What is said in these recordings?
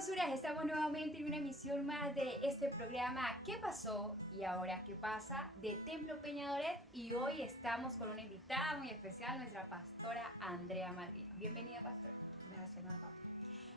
hermosuras, estamos nuevamente en una emisión más de este programa ¿Qué pasó? Y ahora ¿qué pasa? De Templo Peñadoret, y hoy estamos con una invitada muy especial, nuestra pastora Andrea Malvino. Bienvenida, pastora. Gracias, mamá.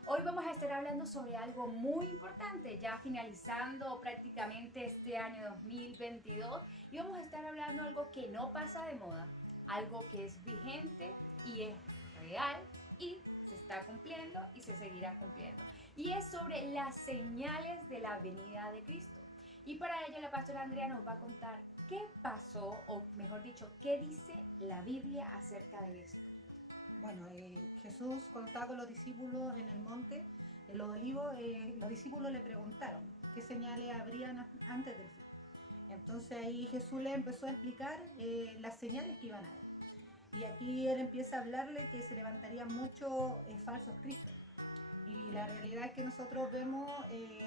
Hoy vamos a estar hablando sobre algo muy importante, ya finalizando prácticamente este año 2022, y vamos a estar hablando de algo que no pasa de moda, algo que es vigente y es real y se está cumpliendo y se seguirá cumpliendo. Y es sobre las señales de la venida de Cristo. Y para ello la pastora Andrea nos va a contar qué pasó, o mejor dicho, qué dice la Biblia acerca de esto. Bueno, Jesús cuando estaba con los discípulos en el monte, en los olivos, los discípulos le preguntaron qué señales habrían antes del fin. Entonces ahí Jesús le empezó a explicar las señales que iban a haber. Y aquí él empieza a hablarle que se levantarían muchos falsos cristos. Y la realidad es que nosotros vemos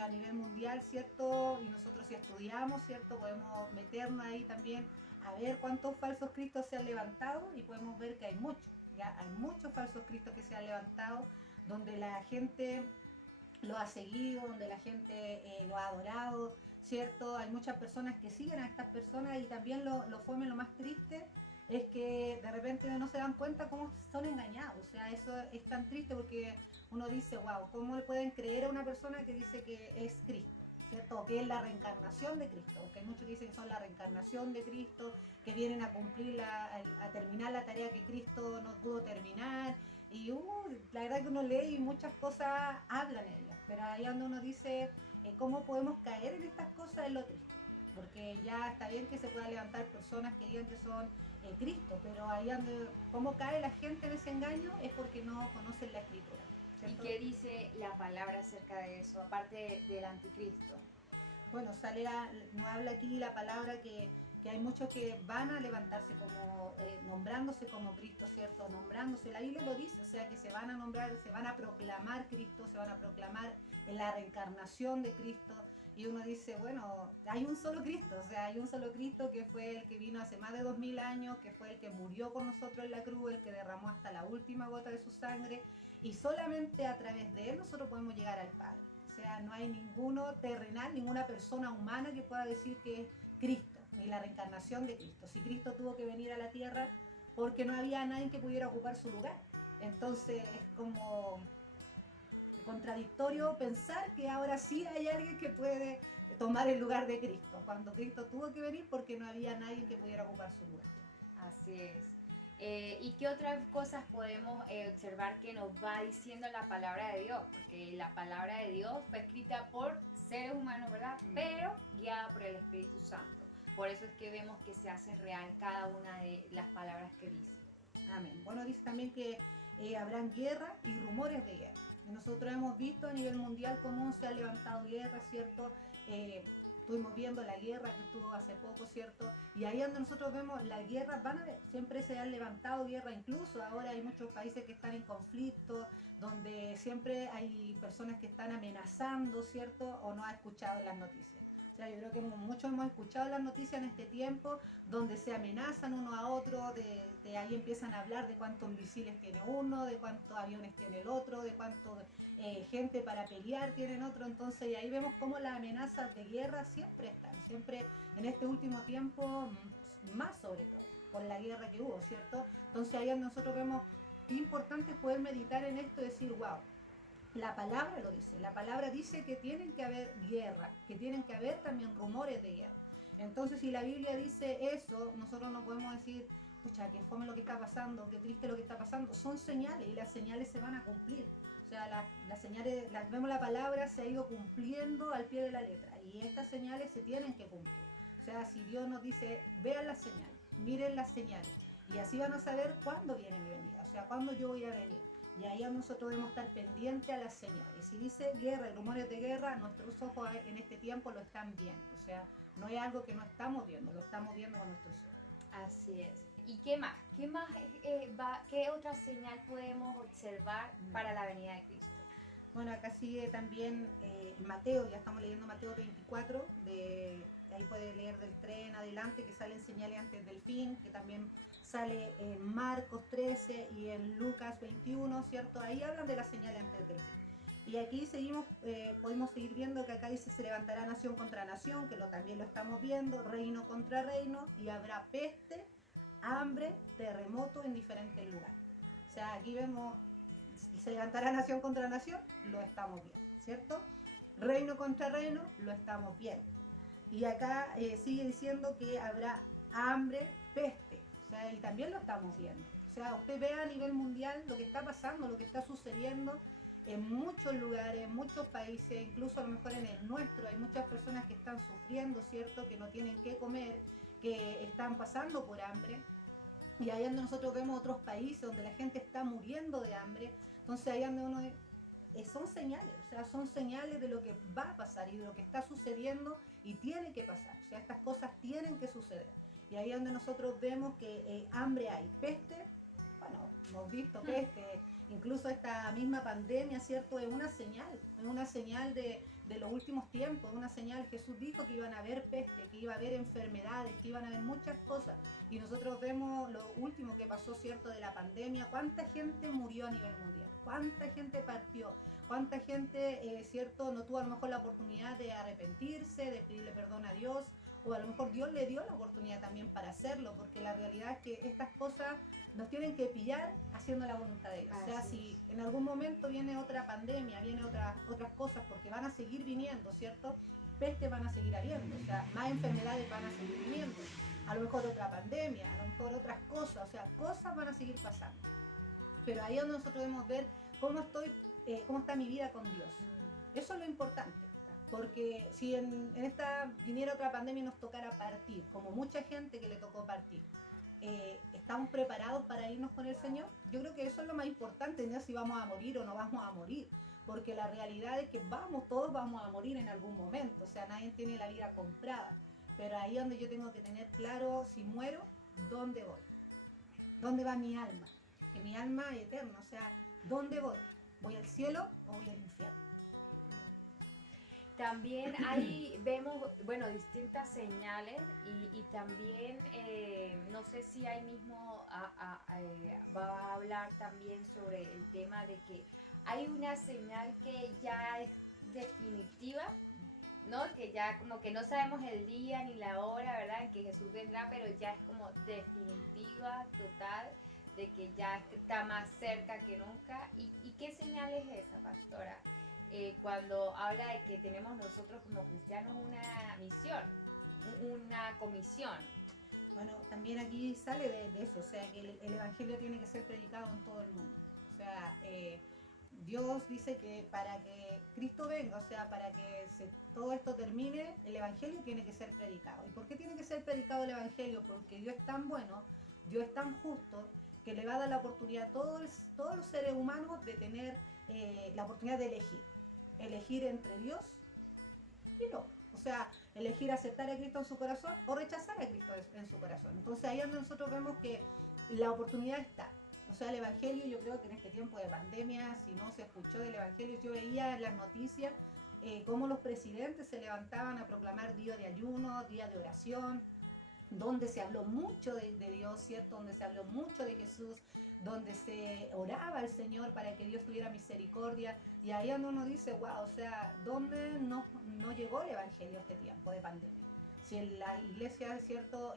a nivel mundial, ¿cierto? Y nosotros si estudiamos, ¿cierto? Podemos meternos ahí también a ver cuántos falsos cristos se han levantado y podemos ver que hay muchos, ¿ya? Hay muchos falsos cristos que se han levantado donde la gente lo ha seguido, donde la gente lo ha adorado, ¿cierto? Hay muchas personas que siguen a estas personas y también lo fome, lo más triste es que de repente no se dan cuenta cómo son engañados. O sea, eso es tan triste porque uno dice, wow, ¿cómo le pueden creer a una persona que dice que es Cristo? ¿Cierto? O que es la reencarnación de Cristo, porque hay muchos que dicen que son la reencarnación de Cristo, que vienen a cumplir, a terminar la tarea que Cristo no pudo terminar. Y la verdad que uno lee y muchas cosas hablan ellas, pero ahí donde uno dice cómo podemos caer en estas cosas es lo triste. Porque ya está bien que se puedan levantar personas que digan que son Cristo, pero ahí donde cómo cae la gente en ese engaño es porque no conocen la escritura. ¿Y ¿Cierto? qué dice la palabra acerca de eso, aparte del anticristo? Bueno, nos habla aquí la palabra que hay muchos que van a levantarse como nombrándose como Cristo, ¿cierto? Nombrándose, la Biblia lo dice, o sea que se van a nombrar, se van a proclamar Cristo, se van a proclamar en la reencarnación de Cristo. Y uno dice, bueno, hay un solo Cristo, o sea, hay un solo Cristo que fue el que vino hace más de 2000 años, que fue el que murió por nosotros en la cruz, el que derramó hasta la última gota de su sangre, y solamente a través de él nosotros podemos llegar al Padre. O sea, no hay ninguno terrenal, ninguna persona humana que pueda decir que es Cristo, ni la reencarnación de Cristo. Si Cristo tuvo que venir a la tierra porque no había nadie que pudiera ocupar su lugar. Entonces es como contradictorio pensar que ahora sí hay alguien que puede tomar el lugar de Cristo, cuando Cristo tuvo que venir porque no había nadie que pudiera ocupar su lugar. Así es. ¿Y qué otras cosas podemos observar que nos va diciendo la palabra de Dios? Porque la palabra de Dios fue escrita por seres humanos, ¿verdad? Pero guiada por el Espíritu Santo. Por eso es que vemos que se hace real cada una de las palabras que dice. Amén. Bueno, dice también que habrán guerra y rumores de guerra. Y nosotros hemos visto a nivel mundial cómo se ha levantado guerra, ¿cierto? Estuvimos viendo la guerra que estuvo hace poco, ¿cierto? Y ahí donde nosotros vemos las guerras, van a ver, siempre se han levantado guerras, incluso ahora hay muchos países que están en conflicto, donde siempre hay personas que están amenazando, ¿cierto? O no ha escuchado en las noticias. O sea, yo creo que muchos hemos escuchado las noticias en este tiempo donde se amenazan uno a otro, de ahí empiezan a hablar de cuántos misiles tiene uno, de cuántos aviones tiene el otro, de cuánto gente para pelear tienen otro. Entonces, y ahí vemos cómo las amenazas de guerra siempre están, siempre en este último tiempo, más sobre todo, por la guerra que hubo, ¿cierto? Entonces, ahí nosotros vemos qué importante es poder meditar en esto y decir, wow. La palabra lo dice, la palabra dice que tienen que haber guerra, que tienen que haber también rumores de guerra. Entonces, si la Biblia dice eso, nosotros no podemos decir, pucha, que fome lo que está pasando, que triste lo que está pasando. Son señales y las señales se van a cumplir. O sea, las señales, vemos la palabra, se ha ido cumpliendo al pie de la letra y estas señales se tienen que cumplir. O sea, si Dios nos dice, vean las señales, miren las señales y así van a saber cuándo viene mi venida, o sea, cuándo yo voy a venir. Y ahí nosotros debemos estar pendientes a las señales. Y si dice guerra y rumores de guerra, nuestros ojos en este tiempo lo están viendo. O sea, no es algo que no estamos viendo, lo estamos viendo con nuestros ojos. Así es. ¿Y qué más? ¿Qué otra señal podemos observar para la venida de Cristo? Bueno, acá sigue también Mateo, ya estamos leyendo Mateo 24, ahí puede leer del 3 en adelante, que salen señales antes del fin, que también sale en Marcos 13 y en Lucas 21, ¿cierto? Ahí hablan de las señales antes del fin. Y aquí seguimos, podemos seguir viendo que acá dice se levantará nación contra nación, que también lo estamos viendo, reino contra reino, y habrá peste, hambre, terremoto en diferentes lugares. O sea, aquí vemos, se levantará nación contra nación, lo estamos viendo, ¿cierto? Reino contra reino, lo estamos viendo. Y acá sigue diciendo que habrá hambre, peste, o sea, y también lo estamos viendo. O sea, usted ve a nivel mundial lo que está pasando, lo que está sucediendo en muchos lugares, en muchos países, incluso a lo mejor en el nuestro, hay muchas personas que están sufriendo, ¿cierto? Que no tienen qué comer, que están pasando por hambre. Y ahí donde nosotros vemos otros países donde la gente está muriendo de hambre, entonces ahí donde uno son señales, o sea, son señales de lo que va a pasar y de lo que está sucediendo y tiene que pasar, o sea, estas cosas tienen que suceder. Y ahí es donde nosotros vemos que hambre hay, peste, bueno, hemos visto peste, incluso esta misma pandemia, ¿cierto? Es una señal de los últimos tiempos, una señal, Jesús dijo que iban a haber peste, que iba a haber enfermedades, que iban a haber muchas cosas. Y nosotros vemos lo último que pasó, ¿cierto? De la pandemia, cuánta gente murió a nivel mundial, cuánta gente partió, cuánta gente, ¿cierto? No tuvo a lo mejor la oportunidad de arrepentirse, de pedirle perdón a Dios, o a lo mejor Dios le dio la oportunidad también para hacerlo, porque la realidad es que estas cosas nos tienen que pillar haciendo la voluntad de Dios. O sea, si en algún momento viene otra pandemia, viene otras cosas, porque van a seguir viniendo, ¿cierto? Peste van a seguir habiendo, o sea, más enfermedades van a seguir viniendo, a lo mejor otra pandemia, a lo mejor otras cosas, o sea, cosas van a seguir pasando. Pero ahí es donde nosotros debemos ver cómo está mi vida con Dios. Eso es lo importante. Porque si en esta viniera otra pandemia y nos tocara partir, como mucha gente que le tocó partir, ¿estamos preparados para irnos con el Señor? Yo creo que eso es lo más importante, no si vamos a morir o no vamos a morir, porque la realidad es que todos vamos a morir en algún momento, o sea, nadie tiene la vida comprada, pero ahí es donde yo tengo que tener claro, si muero, ¿dónde voy? ¿Dónde va mi alma? Que mi alma es eterna, o sea, ¿dónde voy? ¿Voy al cielo o voy al infierno? También ahí vemos, bueno, distintas señales y también no sé si ahí mismo va a hablar también sobre el tema de que hay una señal que ya es definitiva, ¿no? Que ya como que no sabemos el día ni la hora, ¿verdad? En que Jesús vendrá, pero ya es como definitiva, total, de que ya está más cerca que nunca. ¿Y qué señal es esa, pastora? Cuando habla de que tenemos nosotros como cristianos una misión, una comisión. Bueno, también aquí sale de eso, o sea, que el Evangelio tiene que ser predicado en todo el mundo. O sea, Dios dice que para que Cristo venga, o sea, para que todo esto termine, el Evangelio tiene que ser predicado. ¿Y por qué tiene que ser predicado el Evangelio? Porque Dios es tan bueno, Dios es tan justo, que le va a dar la oportunidad a todos los seres humanos de tener la oportunidad de elegir entre Dios y no. O sea, elegir aceptar a Cristo en su corazón o rechazar a Cristo en su corazón. Entonces ahí es donde nosotros vemos que la oportunidad está. O sea, el Evangelio, yo creo que en este tiempo de pandemia, si no se escuchó del Evangelio, yo veía en las noticias cómo los presidentes se levantaban a proclamar día de ayuno, día de oración, donde se habló mucho de Dios, ¿cierto? Donde se habló mucho de Jesús, donde se oraba al Señor para que Dios tuviera misericordia. Y ahí donde uno dice, wow, o sea, ¿dónde no llegó el Evangelio a este tiempo de pandemia? Si en la iglesia, ¿cierto?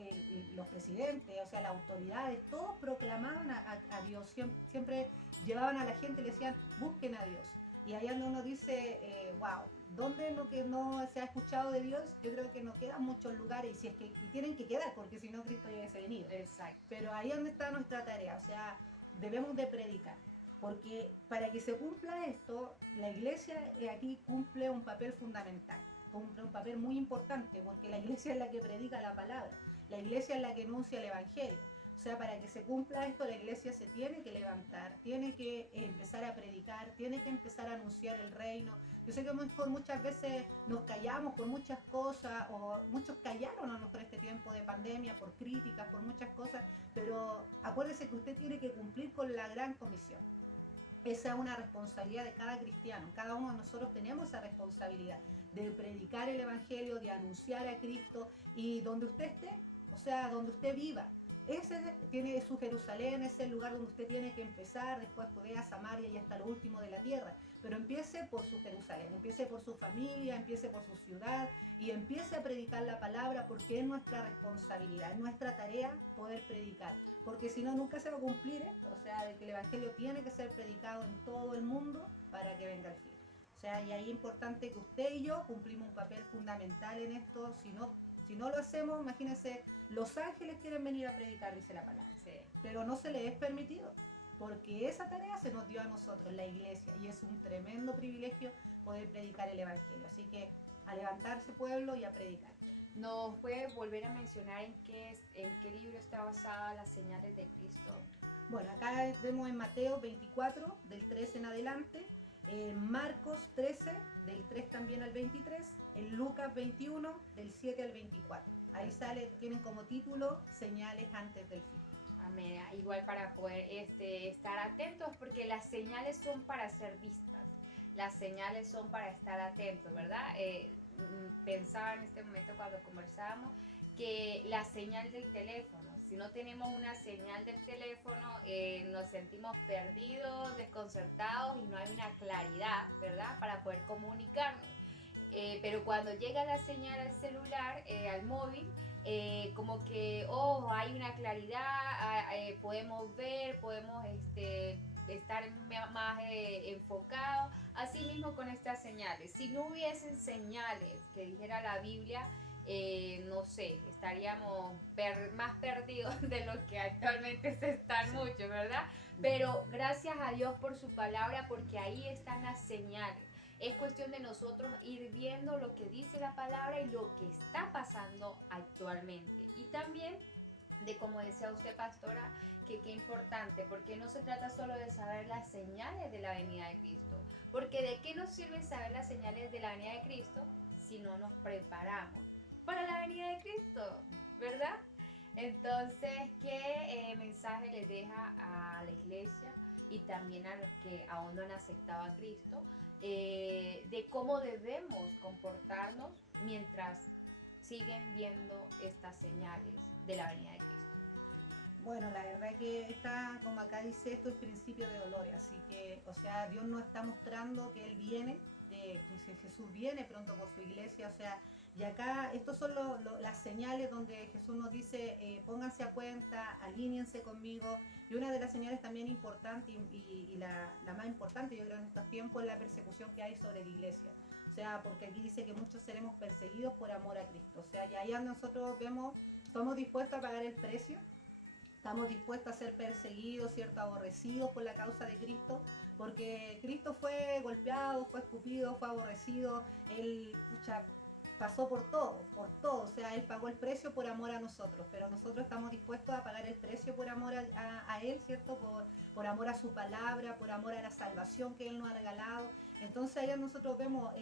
Los presidentes, o sea, las autoridades, todos proclamaban a Dios, siempre llevaban a la gente y le decían, busquen a Dios. Y ahí donde uno dice, wow, ¿dónde que no se ha escuchado de Dios? Yo creo que no quedan muchos lugares, y si es que y tienen que quedar, porque si no Cristo ya hubiese venido. Exacto. Pero ahí es donde está nuestra tarea, o sea, debemos de predicar. Porque para que se cumpla esto, la iglesia aquí cumple un papel fundamental, cumple un papel muy importante, porque la iglesia es la que predica la palabra, la iglesia es la que anuncia el Evangelio. O sea, para que se cumpla esto, la iglesia se tiene que levantar, tiene que empezar a predicar, tiene que empezar a anunciar el reino. Yo sé que muchas veces nos callamos por muchas cosas, o muchos callaron a lo mejor este tiempo de pandemia por críticas, por muchas cosas, pero acuérdese que usted tiene que cumplir con la gran comisión. Esa es una responsabilidad de cada cristiano. Cada uno de nosotros tenemos esa responsabilidad de predicar el Evangelio, de anunciar a Cristo, y donde usted esté, o sea, donde usted viva, ese tiene su Jerusalén, es el lugar donde usted tiene que empezar, después Judea, Samaria y hasta lo último de la tierra. Pero empiece por su Jerusalén, empiece por su familia, empiece por su ciudad y empiece a predicar la palabra porque es nuestra responsabilidad, es nuestra tarea poder predicar. Porque si no, nunca se va a cumplir esto, o sea, de que el Evangelio tiene que ser predicado en todo el mundo para que venga el fin. O sea, y ahí es importante que usted y yo cumplimos un papel fundamental en esto. Si no lo hacemos, imagínense, los ángeles quieren venir a predicar, dice la palabra. Sí. Pero no se les es permitido, porque esa tarea se nos dio a nosotros, la iglesia, y es un tremendo privilegio poder predicar el Evangelio. Así que a levantarse pueblo y a predicar. ¿Nos puede volver a mencionar en qué libro está basada las señales de Cristo? Bueno, acá vemos en Mateo 24, del 13 en adelante, en Marcos 13, del 3 también al 23, en Lucas 21, del 7 al 24. Ahí sale, tienen como título Señales antes del fin. Amén. Igual para poder estar atentos, porque las señales son para ser vistas, las señales son para estar atentos, ¿verdad? Pensaba en este momento cuando conversábamos que la señal del teléfono, si no tenemos una señal del teléfono, nos sentimos perdidos, desconcertados y no hay una claridad, ¿verdad? Para poder comunicarnos. Pero cuando llega la señal al celular, al móvil, como que, hay una claridad, podemos ver, podemos estar más enfocados. Así mismo con estas señales. Si no hubiesen señales que dijera la Biblia, no sé, estaríamos más perdidos de lo que actualmente se están mucho, ¿verdad? Pero gracias a Dios por su palabra, porque ahí están las señales. Es cuestión de nosotros ir viendo lo que dice la palabra y lo que está pasando actualmente. Y también de, como decía usted, pastora, que qué importante, porque no se trata solo de saber las señales de la venida de Cristo. Porque de qué nos sirve saber las señales de la venida de Cristo si no nos preparamos para la venida de Cristo, ¿verdad? Entonces, ¿qué mensaje les deja a la iglesia y también a los que aún no han aceptado a Cristo, de cómo debemos comportarnos mientras siguen viendo estas señales de la venida de Cristo? Bueno, la verdad que está, como acá dice, esto es principio de dolores, así que, o sea, Dios nos está mostrando que Él viene, que Jesús viene pronto por su iglesia, o sea, y acá estos son las señales donde Jesús nos dice, pónganse a cuenta, alíñense conmigo, y una de las señales también importante y la más importante, yo creo, en estos tiempos es la persecución que hay sobre la iglesia. O sea, porque aquí dice que muchos seremos perseguidos por amor a Cristo. O sea, y allá nosotros vemos, estamos dispuestos a pagar el precio. Estamos dispuestos a ser perseguidos, ¿cierto? Aborrecidos por la causa de Cristo, porque Cristo fue golpeado, fue escupido, fue aborrecido, Él pasó por todo, o sea, Él pagó el precio por amor a nosotros, pero nosotros estamos dispuestos a pagar el precio por amor a Él, ¿cierto? Por amor a su palabra, por amor a la salvación que Él nos ha regalado. Entonces ahí nosotros vemos,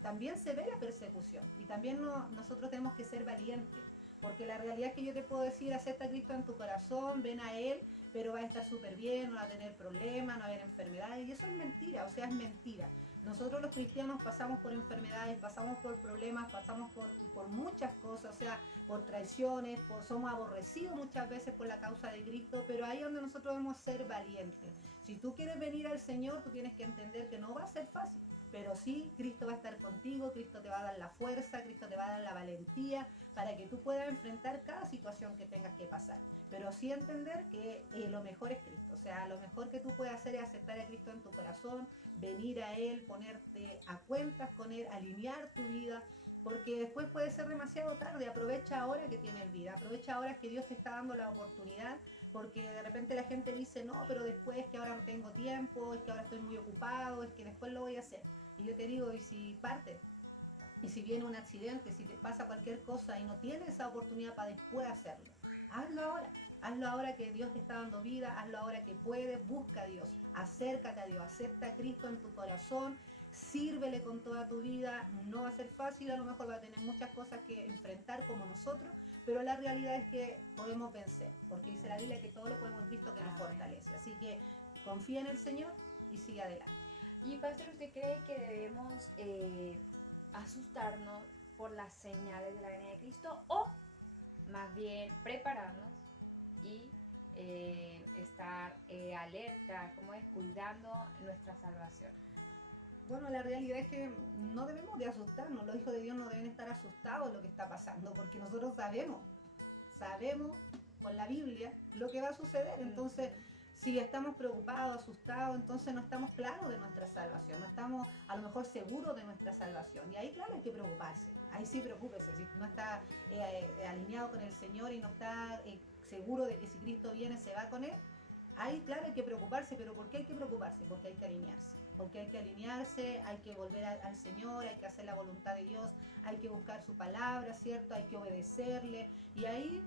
también se ve la persecución y también nosotros tenemos que ser valientes. Porque la realidad es que yo te puedo decir, acepta a Cristo en tu corazón, ven a Él, pero vas a estar súper bien, no va a tener problemas, no va a haber enfermedades, y eso es mentira, o sea, es mentira. Nosotros los cristianos pasamos por enfermedades, pasamos por problemas, pasamos por muchas cosas, o sea, por traiciones, somos aborrecidos muchas veces por la causa de Cristo, pero ahí es donde nosotros debemos ser valientes. Si tú quieres venir al Señor, tú tienes que entender que no va a ser fácil, pero sí, Cristo va a estar contigo, Cristo te va a dar la fuerza, Cristo te va a dar la valentía para que tú puedas enfrentar cada situación que tengas que pasar. Pero sí entender que lo mejor es Cristo. O sea, lo mejor que tú puedes hacer es aceptar a Cristo en tu corazón, venir a Él, ponerte a cuentas con Él, alinear tu vida, porque después puede ser demasiado tarde. Aprovecha ahora que tienes vida, aprovecha ahora que Dios te está dando la oportunidad, porque de repente la gente dice, no, pero después es que ahora no tengo tiempo, es que ahora estoy muy ocupado, es que después lo voy a hacer. Y yo te digo, ¿y si partes? Y si viene un accidente, si te pasa cualquier cosa y no tienes esa oportunidad para después hacerlo, hazlo ahora. Hazlo ahora que Dios te está dando vida, hazlo ahora que puedes, busca a Dios, acércate a Dios, acepta a Cristo en tu corazón, sírvele con toda tu vida. No va a ser fácil, a lo mejor va a tener muchas cosas que enfrentar como nosotros, pero la realidad es que podemos vencer, porque dice la Biblia que todo lo podemos en Cristo que nos fortalece. Así que confía en el Señor y sigue adelante. Y pastor, ¿usted cree que debemos asustarnos por las señales de la venida de Cristo o más bien prepararnos y estar alerta, como es, cuidando nuestra salvación. Bueno, la realidad es que no debemos de asustarnos, los hijos de Dios no deben estar asustados de lo que está pasando, porque nosotros sabemos con la Biblia lo que va a suceder. Entonces, si estamos preocupados, asustados, entonces no estamos claros de nuestra salvación, no estamos a lo mejor seguros de nuestra salvación. Y ahí, claro, hay que preocuparse. Ahí sí preocúpese, si no está alineado con el Señor y no está seguro de que si Cristo viene se va con Él, ahí, claro, hay que preocuparse. ¿Pero por qué hay que preocuparse? Porque hay que alinearse. Porque hay que alinearse, hay que volver al Señor, hay que hacer la voluntad de Dios, hay que buscar su palabra, ¿cierto? Hay que obedecerle. Y ahí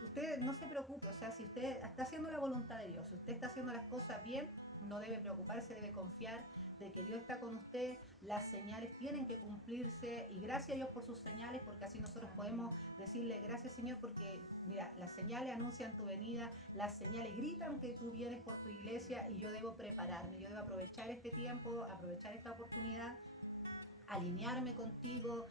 usted no se preocupe, o sea, si usted está haciendo la voluntad de Dios, si usted está haciendo las cosas bien, no debe preocuparse, debe confiar de que Dios está con usted, las señales tienen que cumplirse y gracias a Dios por sus señales, porque así nosotros podemos decirle gracias Señor, porque mira, las señales anuncian tu venida, las señales gritan que tú vienes por tu iglesia y yo debo prepararme, yo debo aprovechar este tiempo, aprovechar esta oportunidad, alinearme contigo,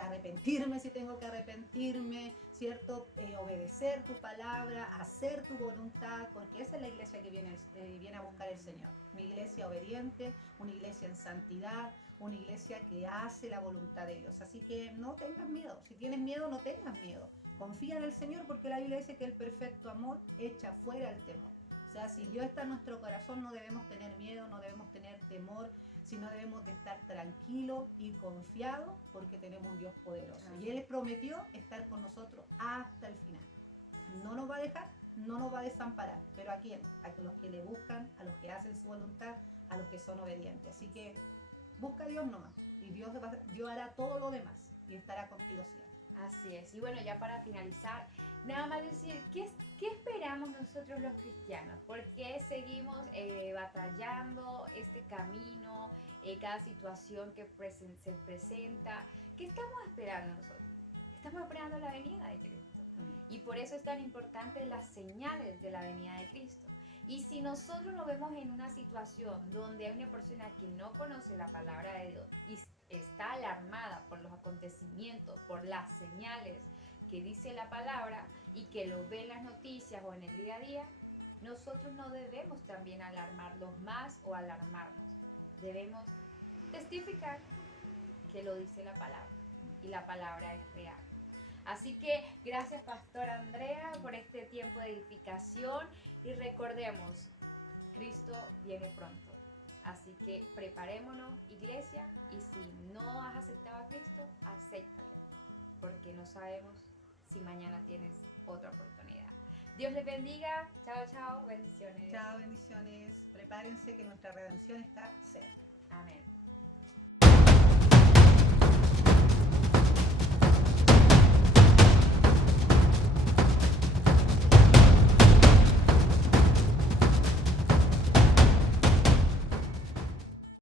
arrepentirme si tengo que arrepentirme, ¿cierto? Obedecer tu palabra, hacer tu voluntad, porque esa es la iglesia que viene a buscar el Señor. Una iglesia obediente, una iglesia en santidad, una iglesia que hace la voluntad de Dios. Así que no tengas miedo. Si tienes miedo, no tengas miedo. Confía en el Señor porque la Biblia dice que el perfecto amor echa fuera el temor. O sea, si Dios está en nuestro corazón, no debemos tener miedo, no debemos tener temor, sino debemos de estar tranquilos y confiados porque tenemos un Dios poderoso. Y Él prometió estar con nosotros hasta el final. No nos va a dejar, no nos va a desamparar. ¿Pero a quién? A los que le buscan, a los que hacen su voluntad, a los que son obedientes. Así que busca a Dios nomás y Dios hará todo lo demás y estará contigo siempre. Así es. Y bueno, ya para finalizar, nada más decir, ¿qué esperamos nosotros los cristianos? ¿Por qué seguimos batallando este camino, cada situación que se presenta? ¿Qué estamos esperando nosotros? Estamos esperando la venida de Cristo. Y por eso es tan importante las señales de la venida de Cristo. Y si nosotros nos vemos en una situación donde hay una persona que no conoce la palabra de Dios y está alarmada por los acontecimientos, por las señales que dice la palabra y que lo ve en las noticias o en el día a día, nosotros no debemos también alarmarlos más o alarmarnos. Debemos testificar que lo dice la palabra y la palabra es real. Así que gracias Pastor Andrea por este tiempo de edificación y recordemos, Cristo viene pronto. Así que preparémonos, iglesia, y si no has aceptado a Cristo, acéptalo, porque no sabemos si mañana tienes otra oportunidad. Dios les bendiga. Chao, chao. Bendiciones. Chao, bendiciones. Prepárense que nuestra redención está cerca.